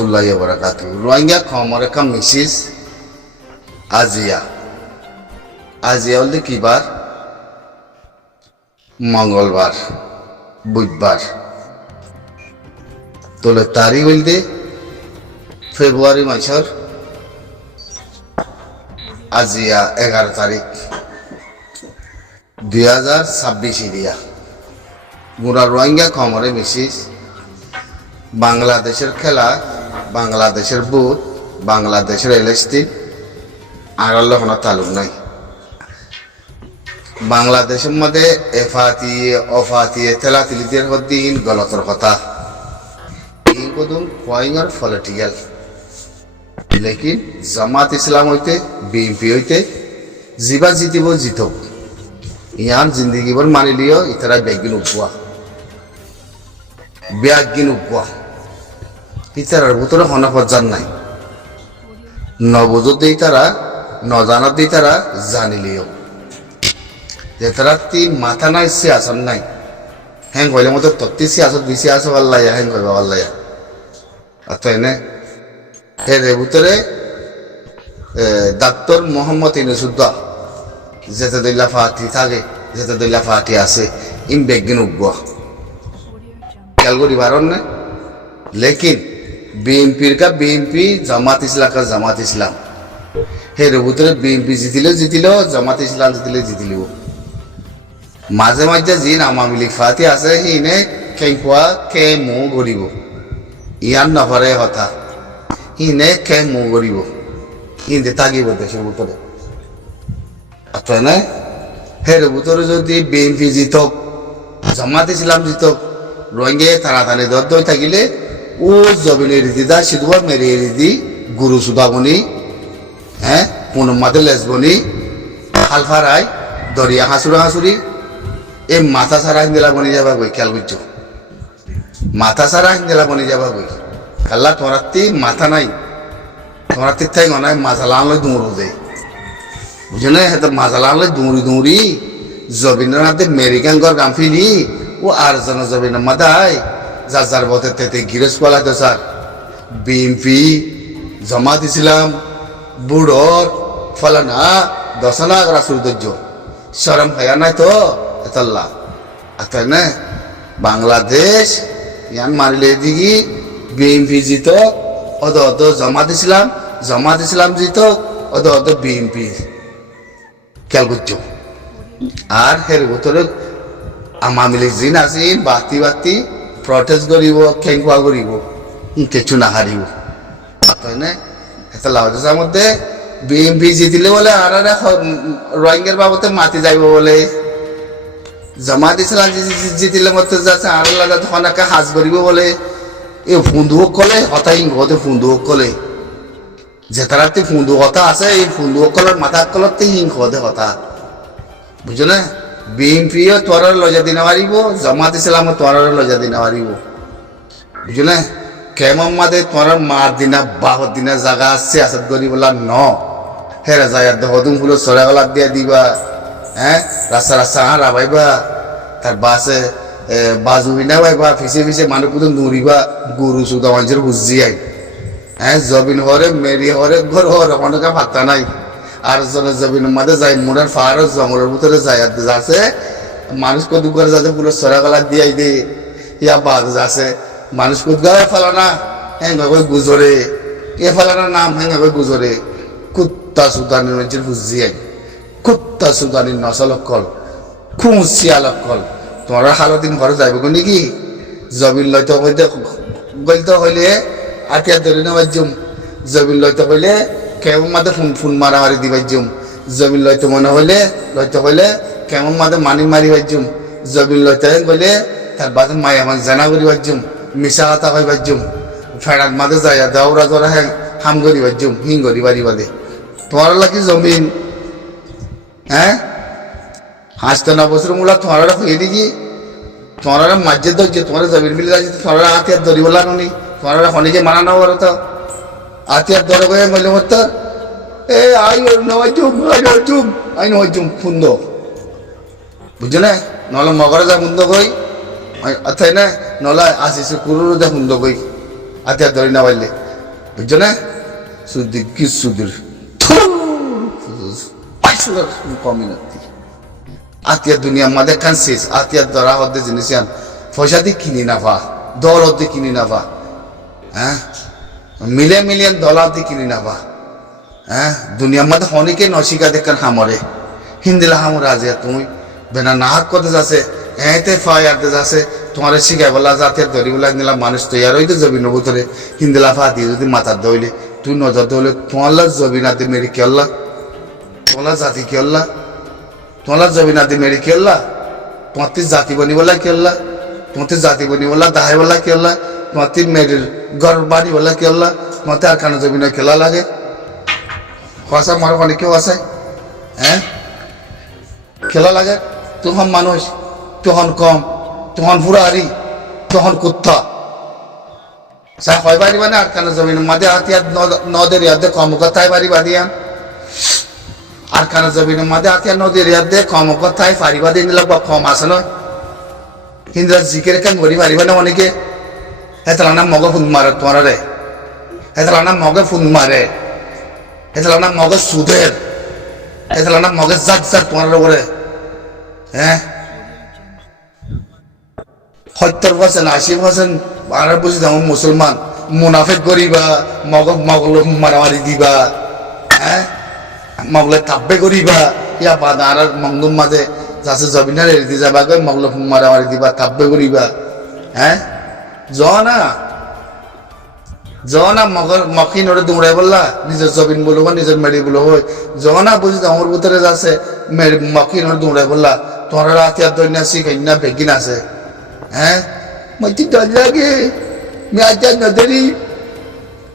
রহমতুল্লাহি ওয়া বারাকাতুহু। রোহিঙ্গা খমর কাম মিসিস আজিয়া আজিয়া হলে কি বার? মঙ্গলবার বুধবার। তোলে তারিখ হইলে ফেব্রুয়ারি মাসের আজিয়া 11 তারিখ 2026 ইরিয়া। মুরা রোহিঙ্গা খমরে মিসিস বাংলাদেশের খেলা, বাংলাদেশের বুট, বাংলাদেশের এলএসটি আগাল্লা কোনো তালুক নাই। বাংলাদেশের মধ্যে এফাতিয়ে অফাতিয়ে তেলাতিলিদের দিন গলতর কথা এই কদম পয়েঙ্গার পলিটিক্যাল। লেকিন জামাত ইসলাম হইতে বিএনপি হইতে জিবা জিতিব জিতক ইয়ার জিন্দগিবর মানি লিও ইতারা বেগিন উপোয়া ব্যাগিন উপোয়া ইতারার ভিতরে হনফজান নাই। নবজত দিই তারা নজানত দিই তারা জানিলিও যে তারা তি মাথা নাই সিয়াসন নাই। হ্যাং কইলে মতো তত্তি সিয়াসত বিসি আসো আল্লাহ হ্যাং কইবা আল্লাহ অত এনে এর ভিতরে ডাক্তার মোহাম্মদ ইনুসুদ্দা যেতে দইলা ফাটি থাকে, যেতে দইলা ফাটি আছে ইন বেগিন উপোয়া খেয়াল করি পারন না। লেকিন বিএনপির কা বিএনপি, জামাত ইসলাম কা জামাত ইসলাম। হের ভিতরে বিএনপি জিতিল, জামাত ইসলাম জিতিল। মাঝে মাঝে যিন আওয়ামী লীগ ফাতি আছে সিনে খেংকুয়া খে মো গরিব ইয়ান নভরে কথা সিনে খে মো গরিব ইন্দে তাগিব দেশের ভিতরে। আচ্ছা না হের ভিতরে যদি বিএনপি জিতক, জামাত ইসলাম জিতক, রোহিঙ্গা তাড়াতাড়ি দর থাকিলে ও জবিনে রীতিদা সিধুয়া মেরে রীতি গুরু সুদাবনি হ্যাঁ পুনমাদে লেসবনি হালফারাই দরিয়া হাসুরি এই মাথা সারা হিন্দেলা বনি যাবা গই। খেয়াল করছো মাথা সারা হিন্দেলা বনি যাবা গই। কাল্লা তোরাত্তি মাথা নাই, তোরাত্তি থাই গনায় মাজালা আনলে দৌড়ো দেয় বুঝো না। হেতে মাজালা আনলে দৌড়ি জবিন্দ্রনাথে মেরিকান গর গামফিলি ও আর জন জবিন্দ্র মাদায় যার বতে তেতে গিরস পালা তো স্যার বিএনপি জামাত ইসলাম বুড়োর ফলানা দশনা করা সূর্য শরম খায়া নাই তো এতল্লা আতাই না। বাংলাদেশ ইয়ান মারিলে দিকে বিএনপি জিত অদ জামাত ইসলাম জিত অদ বিএনপি। খেয়াল করছো আর হের ভিতরে আওয়ামী লীগ জিন আসিন বাতি প্রটেস্ট করিব খেংকুয়া করিব কিছু না হারিব তাই না। এটা লাউজার মধ্যে বিএনপি জিতিলে বলে আর রোহিঙ্গার বাবদে মাতি যাইব বলে, জামাত ইসলাম জিতিলে মতো যাচ্ছে আর লাগা ধনাকে হাজ করিব বলে। এ ফুন্দু কলে হতা হিংহতে ফুন্দু কলে যে তারাতে ফুন্দু কথা আছে এই ফুন্দু কলের মাথা কলতে হিংহতে কথা বুঝো না। বিএনপিও তোরার লজা দিনা পারিব, জামাত ইসলামও তোরার লজা দিনা পারিব বুঝো না। কেমন মাদে তোরার মার দিনা বাহর দিনা জাগা আছে আসাদ করি বলা ন হেরা যায় হদুম ফুলো সরা গলা দিয়া দিবা হ্যাঁ রাস্তা রাবাইবা তার বাসে বাজু বিনা বাইবা ফিসে মানুষ কুদু নুরিবা গুরু সুদা মানুষের বুঝি আই হ্যাঁ জবিন হরে মেরি হরে ঘর হরে অনেক ভাত্তা নাই। আর জবিন মাঝে যাই মোড়ের ফাহারের জঙ্গলের ভিতরে যায় যাচ্ছে মানুষ কদু করে যাচ্ছে পুরো সরা গলা দিয়াই দে ইয়া বাদ যাচ্ছে মানুষ কুদ গায়ে ফেলানা হ্যাঁ গুজরে এ ফেলানা নাম হ্যাঁ গুজরে কুত্তা সুদানির মানুষের বুঝি আই কুত্তা সুদানির নসলকল খুঁচিয়ালকল তোমার হালদিন ঘরে যাইব নাকি জবিন লইতে গলতে হইলে আটিয়া ধরে নেওয়ার জুম জবিন লইতে হইলে কেমন মাঝে ফোন মারামারি দিবার জুম জবিন লইতে মনে হইলে কেমন মাঝে মারি বাজুম জবিন লইতে গেলে তার বাদে মায়া মানে জানা করিবার জুম মিশা কথা হইবার জুম ফেরাত মাঝে যাইয়া দাওরা জরা হ্যাঁ হাম করিবার জুম হিং করি বাড়ি বাদে তোমার লাগি জমিন হ্যাঁ 8 বছর মূলা তোমার হয়ে দিকি তোমার মাঝে ধরছে তোমার জমিন মিলে যাচ্ছে তোমার হাতিয়ার ধরি বলা নি তোমার হনিকে মানানো বলো তো হাতিয়ার ধরে গিয়ে বললে মতো এ আই নজুম ফুন্দ বুঝছো না নহলে মগরে যা ফুন্দ কই তাই না নহলে আসিস কুরুরও যা ফুন্দ কই হাতিয়ার ধরি না পারলে বুঝছো না সুদি কি সুদির কমিউনিটি আতিয়া দুনিয়া মাঝে খান শেষ আতিয়ার ধরা হতে জিনিস পয়সা দিয়ে কিনি না পা দর হতে কিনি না পা হ্যাঁ মিলিয়ন ডলার দিয়ে কিনি না পা হ্যাঁ দুনিয়ার মধ্যে অনেকে নশিকা দেখেন হামরে হিন্দিলা হামর আজ তুমি বেনা নাহাক করতে যাচ্ছে এতে ফায়ারতে যাচ্ছে তোমার শিখাই বলা জাতীয় ধরি বলা নিলাম মানুষ তৈয়ার হইতে যাবি নবুতরে হিন্দিলা ফা দিয়ে যদি মাথার দইলে তুই নজর দইলে তোমার জবি নাতে মেরি কেল্লা তোমার জাতি কেল্লা তোমার জবি নাতে মেরি কেল্লা তোমার জাতি বনি বলা কেল্লা তোমার জাতি বনি বলা দাহাই বলা কেল্লা তোমার মেরির ঘর বাড়ি বলা কেল্লা তোমার আর কানা জবি না খেলা লাগে খসা মার মানে কেউ আছে হ্যাঁ খেলা লাগে তখন মানুষ তখন কম তখন ফুরাহারি তখন কুত্তা সা হয় বাড়ি মানে আর কানা জমিন মাঝে হাতিয়ার নদের ইয়াদে কম কথায় বাড়ি বাদিয়াম আর কানা জমিনের মাঝে হাতিয়ার নদের ইয়াদে কম কথায় ফারি বাদি নিলে কম আছে নয় হিন্দুরা জিকের কেন গড়ি পারিবা না অনেকে এতলা না মগে ফুন মারে তোমার রে এতলা না মগে ফুন মারে এতলা না মগে সুদের এতলা না মগে জাত জাত তোমার উপরে হ্যাঁ 70% 80% আর বুঝি দাম মুসলমান মুনাফিক করিবা মগল মারামারি দিবা হ্যাঁ মগলে তাব্বে করিবা ইয়া বাদার মংদুম মাঝে যাচ্ছে জবিনার এড়িয়ে যাবা গই মগল মারামারি দিবা তাব্বে করিবা হ্যাঁ জনা মকিন ওরে দৌড়াই বললা নিজের জবিন বলব নিজের মেডি বলব জনা বুঝি আমার ভিতরে যাচ্ছে মকিন ওরে দৌড়াই বললা তোমার রাতে আর দৈন্য শিখাইনা বেগিন আছে হ্যাঁ মাইতি ডর লাগে মেয়াজা নদরি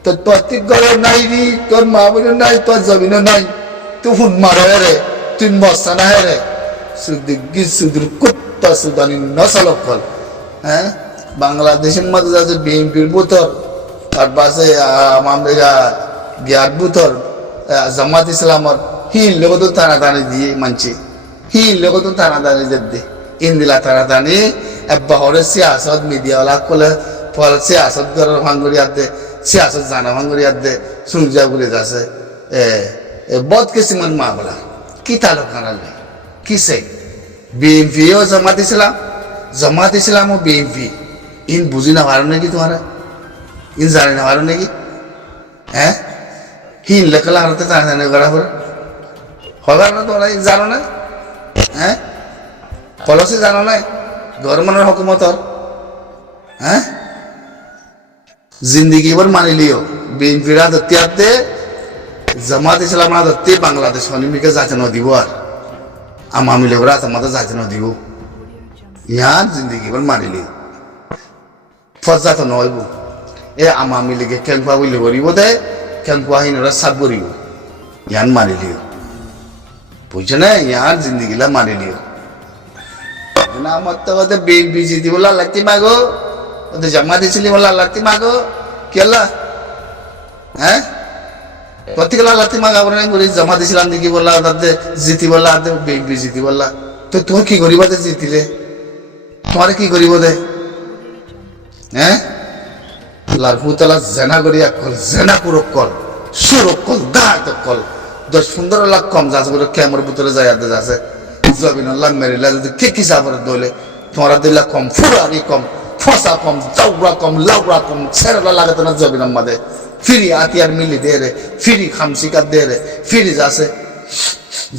তোর প্রত্যেক ঘরে নাই রি তোর মা বোন নাই তোর জমিনও নাই তুই ফুন মার রে তুই মস্তা না রে সুদুর কুত্তা সুদানি নসল ফল হ্যাঁ বাংলাদেশের মধ্যে যাচ্ছে বিএনপির বুথর আর পাশে আমরা গিয়ার বুথর জামাত ইসলামর হিন লোক তো টানাটানি দিয়ে মানছি হিন লোক তো টানাটানি দে ইন্দিলা টানাটানি এবারে সিয়াসত মিডিয়াওয়ালা কলে ফল সিয়াসত করার ভাঙ্গুরিয়াত দে সিয়াসত জানা ভাঙ্গুরিয়াত দে সুংজা বলে যাচ্ছে বহুত কিসিমান মা বলা কি তালুক কানালে কিসে বিএনপি ও জামাত ইসলাম ও বিএনপি ইন বুঝি না পারো নাকি তোমারা ইন জানে না পারো নাকি হ্যাঁ হিন লেখলা হারতে টানাটানি করা পরে হবার না তোমরা জানো না হ্যাঁ পলিসি জানো না গভর্নমেন্টের হুকুমতর হ্যাঁ জিন্দগি এবার মানি লিও বিএনপির আদত্তি আদতে জামাত ইসলাম আদত্তি বাংলাদেশ অনিমিকে যাতে নদিব আর আমি লোকরা আমাদের যাতে নদিব ইয়ার জিন্দগি এবার মানি লিও ফজা তো নইব এ আমি লিগে কেনকুয়া বলে করিব দে কেনকুয়া হিনরা সাত করিব ইয়ান মানি লিও বুঝছো না ইয়ার জিন্দগিলা মানি লিও না আমার তো ওদের বিএনপি জিতি বলা লাগতি মাগো ওদের জামা দিছিলি বলা লাগতি মাগো কেলা হ্যাঁ প্রত্যেকলা লাগতি মাগা বলে করি জমা দিছিলাম দেখি বলা তাতে জিতি বলা বিএনপি জিতি বলা তো তুমি কি করিব দে জিতিলে তোমার কি করিব দে হ্যাঁ লালফুতলা জেনা করিয়া কল জেনা পুরক কল সুরক কল দাঁত কল 10-15 লাখ কম যাচ্ছে বলে ক্যামের ভিতরে যায় যাচ্ছে জবিনুল্লাহ মেরিলা যদি কি সাবরে দলে তোমরা দিলা কম ফুরারি কম ফসা কম জাউরা কম লাউরা কম সেরলা লাগাতে না জবিনার মাঝে ফিরি আতিয়ার মিলি দে রে ফিরি খামসিকা দে রে ফিরি যাচ্ছে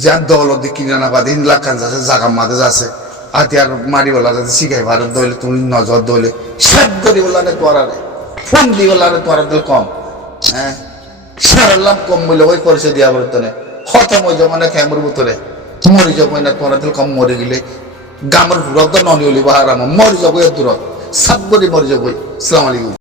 যার দৌলত কিনে না বাদ 3 লাখ খান যাচ্ছে জাগা মাঝে যাচ্ছে আতিয়ার মারি বলা যাচ্ছে শিখাই ভারত দলে তুমি নজর দলে সব করি বলা রে তোরা রে ফোন দি বলা রে তোরা দিল কম হ্যাঁ সেরলা কম বলে ওই পরিচয় দিয়া বলতনে খতম হয়ে যাবে না ক্যামের ভিতরে মরি যাব না তোরা দিল কম মরে গেলে গামের দূরত্ব ননি হলি বাহারাম মরি যাব এর দূরত সাত গরি মরি যাব আসসালামু আলাইকুম